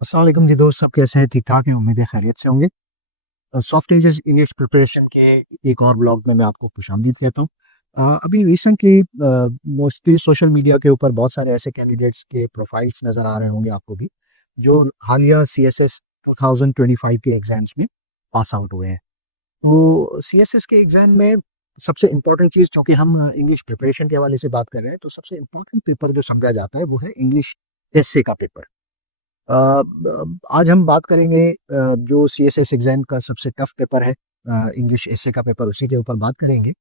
अस्सलाम वालेकुम जी दोस्त, सब कैसे हैं? ठीक-ठाक हैं? उम्मीद है खैरियत से होंगे। सॉफ्ट एजेस इंग्लिश प्रिपरेशन के एक और ब्लॉग में मैं आपको खुशामदीद कहता हूँ। अभी रिसेंटली मोस्टली सोशल मीडिया के ऊपर बहुत सारे ऐसे कैंडिडेट्स के प्रोफाइल्स नज़र आ रहे होंगे आपको भी, जो हालिया सीएसएस 2025 के एग्ज़ाम्स में पास आउट हुए हैं। तो सीएसएस के एग्ज़ाम में सबसे इम्पोर्टेंट चीज़, चूँकि हम इंग्लिश प्रिपरेशन के हवाले से बात कर रहे हैं, तो सबसे इम्पोर्टेंट पेपर जो समझा जाता है, वो है इंग्लिश एसे का पेपर। आज हम बात करेंगे जो सीएसएस एग्जाम का सबसे टफ पेपर है, इंग्लिश एसे का पेपर, उसी के ऊपर बात करेंगे।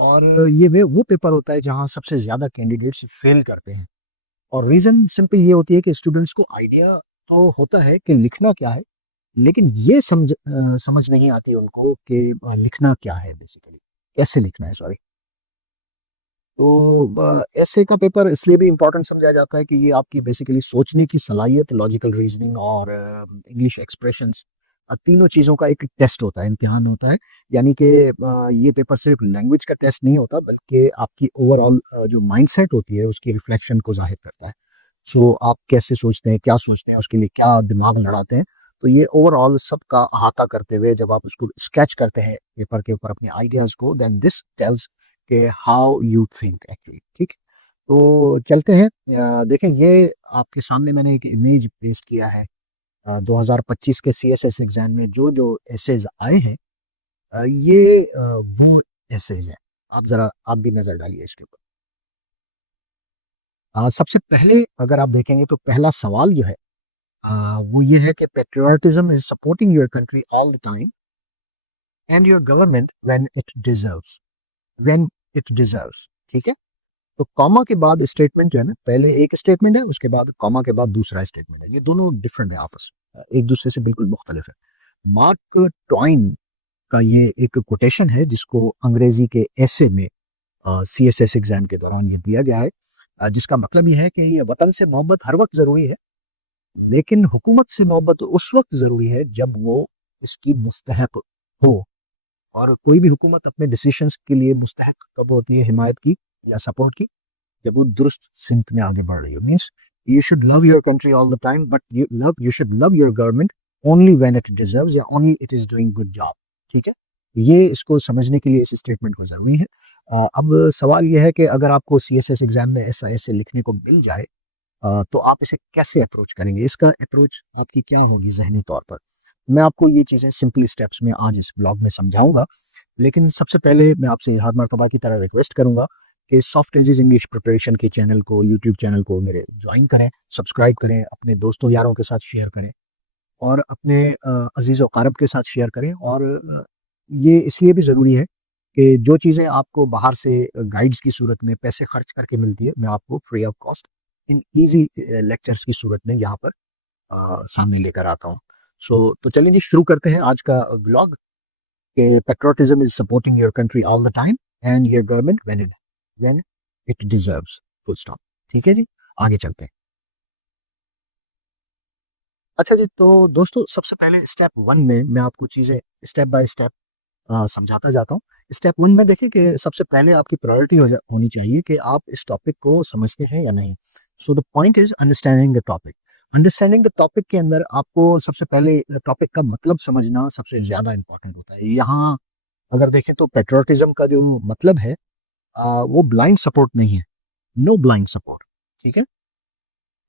और ये वे वो पेपर होता है जहाँ सबसे ज़्यादा कैंडिडेट्स फेल करते हैं। और रीज़न सिंपल ये होती है कि स्टूडेंट्स को आइडिया तो होता है कि लिखना क्या है, लेकिन ये समझ नहीं आती उनको कि लिखना क्या है, बेसिकली कैसे लिखना है, सॉरी। तो ऐसे का पेपर इसलिए भी इम्पोर्टेंट समझा जाता है कि ये आपकी बेसिकली सोचने की सलाहियत, लॉजिकल रीजनिंग और इंग्लिश एक्सप्रेशंस, तीनों चीज़ों का एक टेस्ट होता है, इम्तिहान होता है। यानी कि ये पेपर सिर्फ लैंग्वेज का टेस्ट नहीं होता, बल्कि आपकी ओवरऑल जो माइंडसेट होती है उसकी रिफ्लेक्शन को जाहिर करता है। सो आप कैसे सोचते हैं, क्या सोचते हैं, उसके लिए क्या दिमाग लड़ाते हैं। तो ये ओवरऑल सबका अहाता करते हुए जब आप उसको स्केच करते हैं पेपर के ऊपर अपने आइडियाज़ को, देन दिस टेल्स कि हाउ यू थिंक एक्चुअली, ठीक। तो चलते हैं, देखें ये आपके सामने मैंने एक इमेज पेश किया है। 2025 के सीएसएस एग्जाम में जो जो एसेज आए हैं, ये वो एसेज हैं। आप भी नजर डालिए इसके ऊपर। सबसे पहले अगर आप देखेंगे तो पहला सवाल जो है, वो ये है कि patriotism is supporting your country all the time and your government when it deserves, ठीक है। तो कॉमा के बाद स्टेटमेंट जो है ना, पहले एक स्टेटमेंट है, उसके बाद कॉमा के बाद दूसरा स्टेटमेंट है। ये दोनों डिफरेंट है आपस में, एक दूसरे से बिल्कुल मुख्तलिफ है। मार्क ट्वाइन का ये एक कोटेशन है जिसको अंग्रेजी के ऐसे में सीएसएस एग्जाम के दौरान ये दिया गया है, जिसका मतलब ये है कि ये वतन से मोहब्बत हर वक्त ज़रूरी है, लेकिन हुकूमत से मोहब्बत उस वक्त ज़रूरी है जब वो इसकी मुस्तहक हो। और कोई भी हुकूमत अपने डिसीशंस के लिए मुस्तहक कब होती है, हिमायत की या सपोर्ट की, जब वो दुरुस्त सिमत में आगे बढ़ रही हो। Means you should love your country all the time, but you should love your government only when it deserves, या only it is doing good job, ठीक है। ये इसको समझने के लिए इस स्टेटमेंट को जरूरी है। अब सवाल यह है कि अगर आपको सीएसएस एग्जाम में ऐसा ऐसे लिखने को मिल जाए, तो आप इसे कैसे अप्रोच करेंगे, इसका अप्रोच आपकी क्या होगी जहनी तौर पर। मैं आपको ये चीज़ें सिंपल स्टेप्स में आज इस ब्लॉग में समझाऊंगा। लेकिन सबसे पहले मैं आपसे हर मर्तबा की तरह रिक्वेस्ट करूंगा कि सॉफ्ट एजेस इंग्लिश प्रिपरेशन के चैनल को, यूट्यूब चैनल को मेरे ज्वाइन करें, सब्सक्राइब करें, अपने दोस्तों यारों के साथ शेयर करें, और अपने अजीज़ व कारब के साथ शेयर करें। और ये इसलिए भी ज़रूरी है कि जो चीज़ें आपको बाहर से गाइड्स की सूरत में पैसे खर्च करके मिलती है, मैं आपको free of cost in easy lectures की सूरत में यहाँ पर सामने लेकर आता हूँ। तो चलिए जी, शुरू करते हैं आज का blog. Patriotism is supporting your country all the time and your government when it deserves, full stop. ठीक है जी, आगे चलते हैं। अच्छा जी, तो दोस्तों सबसे पहले स्टेप वन में मैं आपको चीज़ें स्टेप बाय स्टेप समझाता जाता हूँ। स्टेप वन में देखें कि सबसे पहले आपकी प्रायोरिटी होनी चाहिए कि आप इस टॉपिक को समझते हैं या नहीं। So the point is understanding the topic. Understanding the topic के अंदर आपको सबसे पहले टॉपिक का मतलब समझना सबसे ज़्यादा इंपॉर्टेंट होता है। यहाँ अगर देखें तो पेट्रियोटिज्म का जो मतलब है, वो ब्लाइंड सपोर्ट नहीं है, नो ब्लाइंड सपोर्ट, ठीक है।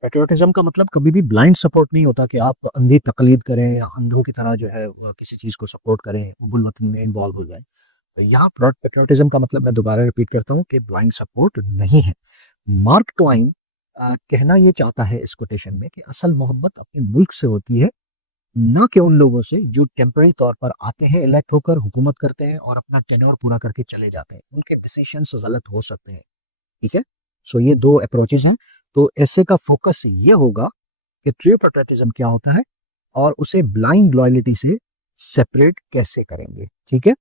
पेट्रियोटिज्म का मतलब कभी भी ब्लाइंड सपोर्ट नहीं होता कि आप अंधी तकलीद करें या अंधों की तरह जो है किसी चीज़ को सपोर्ट करें, हुब्बुल वतन में इन्वॉल्व हो जाए। तो यहाँ पेट्रियोटिज्म का मतलब, मैं दोबारा रिपीट करता हूँ, कि ब्लाइंड सपोर्ट नहीं है। मार्क ट्वाइन कहना ये चाहता है इस कोटेशन में कि असल मोहब्बत अपने मुल्क से होती है, ना कि उन लोगों से जो टेम्पररी तौर पर आते हैं, इलेक्ट होकर हुकूमत करते हैं और अपना टेन्योर पूरा करके चले जाते हैं। उनके डिसीजंस गलत हो सकते हैं, ठीक है। सो ये दो अप्रोचेज हैं। तो ऐसे का फोकस ये होगा कि ट्रू पेट्रियटिज्म क्या होता है और उसे ब्लाइंड लॉयल्टी से सेपरेट कैसे करेंगे, ठीक है।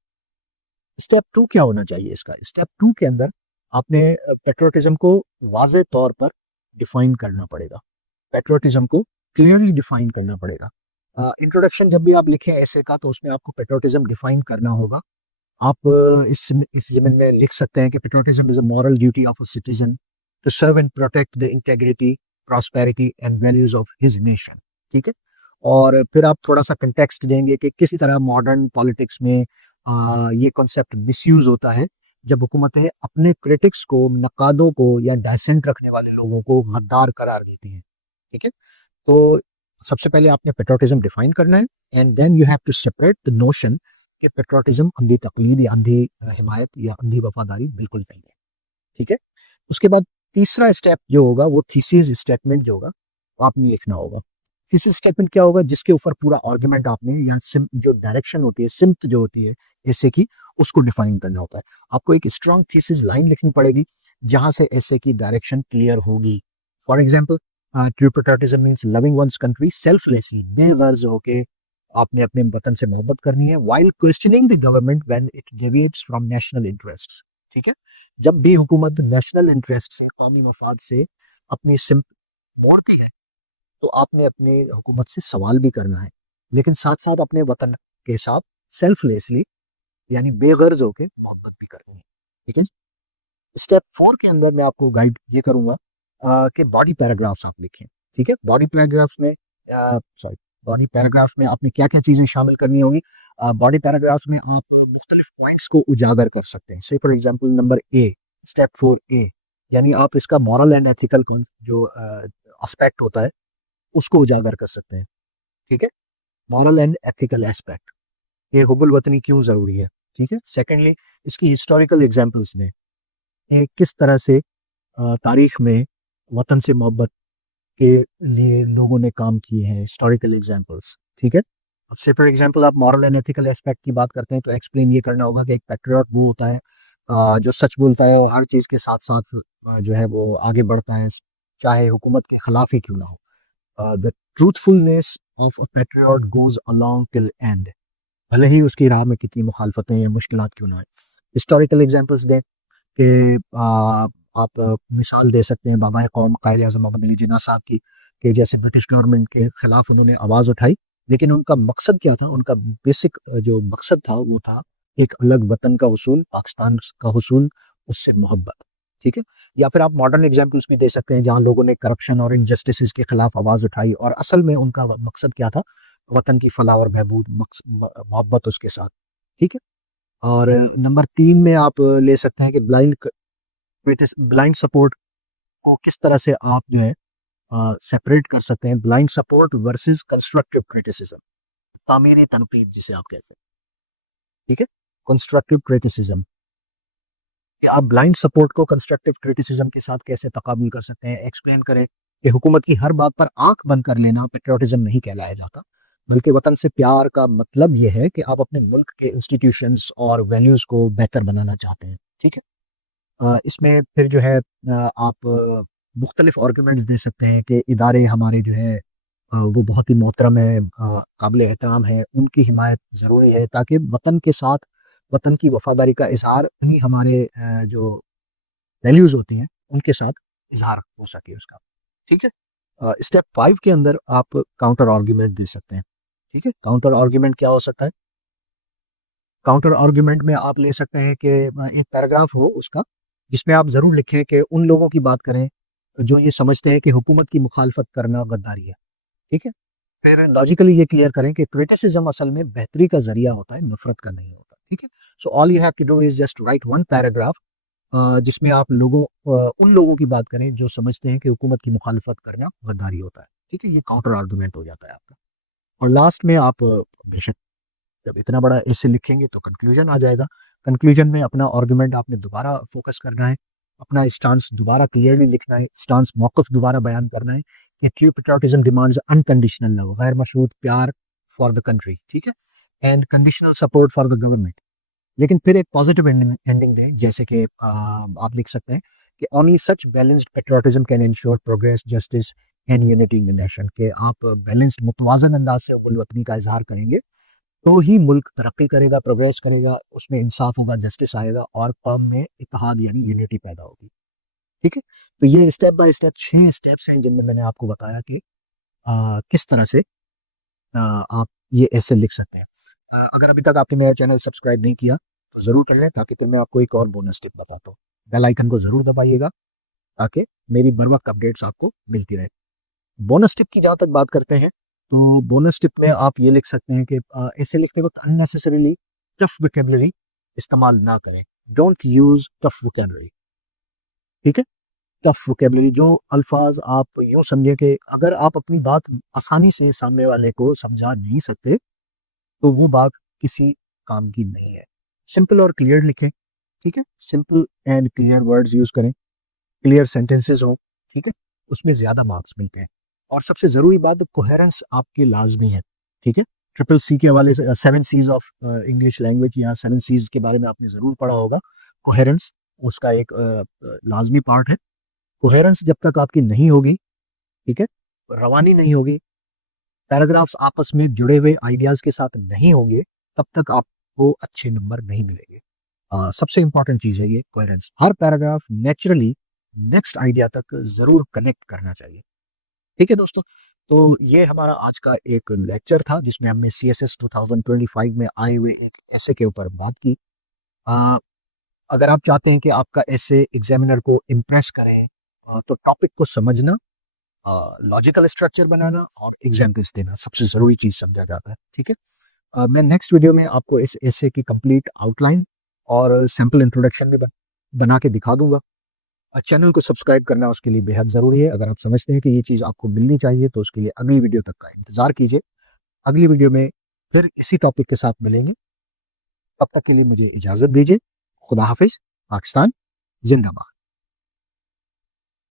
स्टेप टू क्या होना चाहिए इसका? स्टेप टू के अंदर आपने पेट्रियटिज्म को वाजे तौर पर डिफाइन करना पड़ेगा। पेट्रियटिज्म को क्लियरली डिफाइन करना पड़ेगा। इंट्रोडक्शन जब भी आप लिखें ऐसे का, तो उसमें आपको पेट्रियटिज्म डिफाइन करना होगा। आप इस ज़मीन में लिख सकते हैं कि patriotism is a moral duty of a citizen to serve and protect the integrity, prosperity and values of his nation, ठीक है। और फिर आप थोड़ा सा कंटेक्स्ट देंगे कि किसी तरह मॉडर्न पॉलिटिक्स में ये कॉन्सेप्ट मिसयूज होता है जब हुकूमतें अपने क्रिटिक्स को, नकादों को या डायसेंट रखने वाले लोगों को गद्दार करार देती हैं। ठीक है। तो सबसे पहले आपने पेट्रोटिज्म डिफाइन करना है, and then you have to separate the notion कि पेट्रोटिज्म अंधी तकलीद या अंधी हिमायत या अंधी वफादारी बिल्कुल नहीं है। ठीक है। उसके बाद तीसरा स्टेप जो होगा वो थीसिस स्टेटमेंट जो होगा वो आपने लिखना होगा। थीसिस स्टेटमेंट क्या होगा? जिसके ऊपर पूरा आर्गुमेंट आपने या जो डायरेक्शन होती है, सिम्त जो होती है ऐसे की, उसको डिफाइन करना होता है। आपको एक स्ट्रॉन्ग थीसिस लाइन लिखनी पड़ेगी जहां से ऐसे की डायरेक्शन क्लियर होगी। For example, true patriotism means loving one's country selflessly, बेगर्ज होके आपने अपने वतन से मोहब्बत करनी है, while questioning the government when it deviates from national interests. ठीक है। जब भी हुकूमत नेशनल इंटरेस्ट से, कौमी मफाद से अपनी सिम्त मोड़ती है तो आपने अपने हुकूमत से सवाल भी करना है, लेकिन साथ साथ अपने वतन के साथ सेल्फलेसली यानी बेगर्ज होके मोहब्बत भी करनी है। ठीक है। स्टेप 4 के अंदर मैं आपको गाइड ये करूंगा कि बॉडी पैराग्राफ्स आप लिखें। ठीक है। बॉडी पैराग्राफ्स में सॉरी बॉडी पैराग्राफ में आपने क्या क्या चीजें शामिल करनी होगी? बॉडी पैराग्राफ्स में आप मुख्तलिफ पॉइंट्स को उजागर कर सकते हैं। से for example number A, step 4A, यानी आप इसका मॉरल एंड एथिकल जो एस्पेक्ट होता है उसको उजागर कर सकते हैं। ठीक है। मॉरल एंड एथिकल एस्पेक्ट, ये हुब्बुल वतनी क्यों जरूरी है। ठीक है। सेकेंडली, इसकी हिस्टोरिकल एग्जाम्पल्स दें कि किस तरह से तारीख में वतन से मोहब्बत के लिए लोगों ने काम किए हैं, हिस्टोरिकल एग्जाम्पल्स। ठीक है। अब से फॉर एग्जाम्पल आप मॉरल एंड एथिकल एस्पेक्ट की बात करते हैं तो एक्सप्लेन ये करना होगा कि एक पैट्रियट वो होता है जो सच बोलता है और हर चीज़ के साथ साथ जो है वो आगे बढ़ता है, चाहे हुकूमत के खिलाफ ही क्यों ना हो। The truthfulness of a patriot goes along till and, भले ही उसकी राह में कितनी मुखालफतें या मुश्किलात क्यों ना आए। हिस्टोरिकल एग्जाम्पल्स दें कि आप मिसाल दे सकते हैं बाबा कौम कायद आज़म मोहम्मद अली जिन्ना साहब की, कि जैसे ब्रिटिश गवर्नमेंट के खिलाफ उन्होंने आवाज़ उठाई, लेकिन उनका मकसद क्या था? उनका बेसिक जो मकसद था वो था एक अलग वतन का हुसूल, पाकिस्तान का हुसूल, उससे मोहब्बत। ठीक है। या फिर आप मॉडर्न एग्जाम्पल्स भी दे सकते हैं जहाँ लोगों ने करप्शन और इनजस्टिस के खिलाफ आवाज़ उठाई और असल में उनका मकसद क्या था? वतन की फलाह और बहबूद, मोहब्बत उसके साथ। ठीक है। और नंबर 3 में आप ले सकते हैं कि ब्लाइंड सपोर्ट को किस तरह से आप जो है सेपरेट कर सकते हैं, blind support versus constructive criticism, तामीरी तनकीद जिसे आप कहते हैं। ठीक है। कंस्ट्रक्टिव क्रिटिसिज्म, आप ब्लाइंड सपोर्ट को कंस्ट्रक्टिव क्रिटिसिज्म के साथ कैसे तकाबुल कर सकते हैं, एक्सप्लेन करें कि हुकूमत की हर बात पर आंख बंद कर लेना पेट्रियोटिज्म नहीं कहलाया जाता, बल्कि वतन से प्यार का मतलब यह है कि आप अपने मुल्क के इंस्टीट्यूशंस और वैल्यूज़ को बेहतर बनाना चाहते हैं। ठीक है। इसमें फिर जो है आप मुख्तलिफ आर्गूमेंट्स दे सकते हैं कि इदारे हमारे जो है वो बहुत ही मोहतरम है, काबिल एहतराम है, उनकी हिमायत ज़रूरी है ताकि वतन के साथ वतन की वफादारी का इजहार उन्हीं हमारे जो वैल्यूज़ होती हैं उनके साथ इजहार हो सके उसका। ठीक है। स्टेप 5 के अंदर आप काउंटर आर्गूमेंट दे सकते हैं। ठीक है। काउंटर आर्गूमेंट क्या हो सकता है? काउंटर आर्गुमेंट में आप ले सकते हैं कि एक पैराग्राफ हो उसका जिसमें आप ज़रूर लिखें कि उन लोगों की बात करें जो ये समझते हैं कि हुकूमत की मुखालफत करना गद्दारी है। ठीक है। फिर लॉजिकली ये क्लियर करें कि क्रिटिसिज्म असल में बेहतरी का जरिया होता है, नफरत का नहीं होता। ठीक है। So all you have to do is just write one paragraph जिसमें आप उन लोगों की बात करें जो समझते हैं कि हुकूमत की मुखालफत करना गद्दारी होता है। ठीक है। ये काउंटर आर्गूमेंट हो जाता है आपका। और लास्ट में आप बेशक जब इतना बड़ा ऐसे लिखेंगे तो कंक्लूजन आ जाएगा। कंक्लूजन में अपना आर्गुमेंट आपने दोबारा फोकस करना है, अपना स्टांस दोबारा क्लियरली लिखना है, स्टांस मौक़िफ़ दोबारा बयान करना है कि true patriotism demands unconditional love, गैर मशरूत प्यार फॉर द कंट्री। ठीक है। And conditional support for the government. लेकिन फिर एक पॉजिटिव एंडिंग दें, जैसे कि आप लिख सकते हैं कि only such balanced patriotism can ensure progress, justice and unity in the nation, कि आप बैलेंस्ड मुतवाज़न अंदाज से उल वतनी का इजहार करेंगे तो ही मुल्क तरक्की करेगा, प्रोग्रेस करेगा, उसमें इंसाफ होगा, जस्टिस आएगा और कौम में इत्तेहाद यानी यूनिटी पैदा होगी। ठीक है। तो ये स्टेप बाय स्टेप 6 स्टेप्स हैं जिनमें मैंने आपको बताया कि किस तरह से आप ये ऐसे लिख सकते हैं। अगर अभी तक आपने मेरा चैनल सब्सक्राइब नहीं किया तो ज़रूर कर लें ताकि फिर मैं आपको एक और बोनस टिप बताता हूँ। बेल आइकन को ज़रूर दबाइएगा ताकि मेरी बर वक्त अपडेट्स आपको मिलती रहे। बोनस टिप की जहाँ तक बात करते हैं तो बोनस टिप में आप ये लिख सकते हैं कि ऐसे लिखते वक्त अननेसेसरीली टफ वोकेबलरी इस्तेमाल ना करें। डोंट यूज टफ वोकेबलरी, ठीक है। टफ वोकेबलरी, जो अल्फाज आप यूं समझे कि अगर आप अपनी बात आसानी से सामने वाले को समझा नहीं सकते तो वो बात किसी काम की नहीं है। सिंपल और क्लियर लिखें, ठीक है। Simple and clear words use करें, क्लियर सेंटेंसेस हो, ठीक है, उसमें ज़्यादा मार्क्स मिलते हैं। और सबसे ज़रूरी बात, कोहेरेंस आपके लाजमी है, ठीक है। ट्रिपल सी के हवाले से 7 C's ऑफ इंग्लिश लैंग्वेज या 7 C's के बारे में आपने ज़रूर पढ़ा होगा। कोहेरेंस उसका एक लाजमी पार्ट है। कोहेरेंस जब तक आपकी नहीं होगी, ठीक है, रवानी नहीं होगी, पैराग्राफ्स आपस में जुड़े हुए आइडियाज़ के साथ नहीं होंगे, तब तक आपको अच्छे नंबर नहीं मिलेंगे। सबसे इंपॉर्टेंट चीज़ है ये कोहेरेंस। हर पैराग्राफ नेचुरली नेक्स्ट आइडिया तक ज़रूर कनेक्ट करना चाहिए, ठीक है दोस्तों। तो ये हमारा आज का एक लेक्चर था जिसमें हमने CSS 2025 में आए हुए एक ऐसे के ऊपर बात की। अ, अगर आप चाहते हैं कि आपका ऐसे एग्जामिनर को इम्प्रेस करें, तो टॉपिक को समझना, लॉजिकल स्ट्रक्चर बनाना और एग्जाम्पल्स देना सबसे ज़रूरी चीज़ समझा जाता है, ठीक है। मैं नेक्स्ट वीडियो में आपको इस ऐसे की कंप्लीट आउटलाइन और सैम्पल इंट्रोडक्शन भी बना के दिखा दूंगा। चैनल को सब्सक्राइब करना उसके लिए बेहद ज़रूरी है। अगर आप समझते हैं कि ये चीज़ आपको मिलनी चाहिए तो उसके लिए अगली वीडियो तक का इंतज़ार कीजिए। अगली वीडियो में फिर इसी टॉपिक के साथ मिलेंगे। तब तक के लिए मुझे इजाज़त दीजिए। खुदा हाफिज़। पाकिस्तान जिंदाबाद।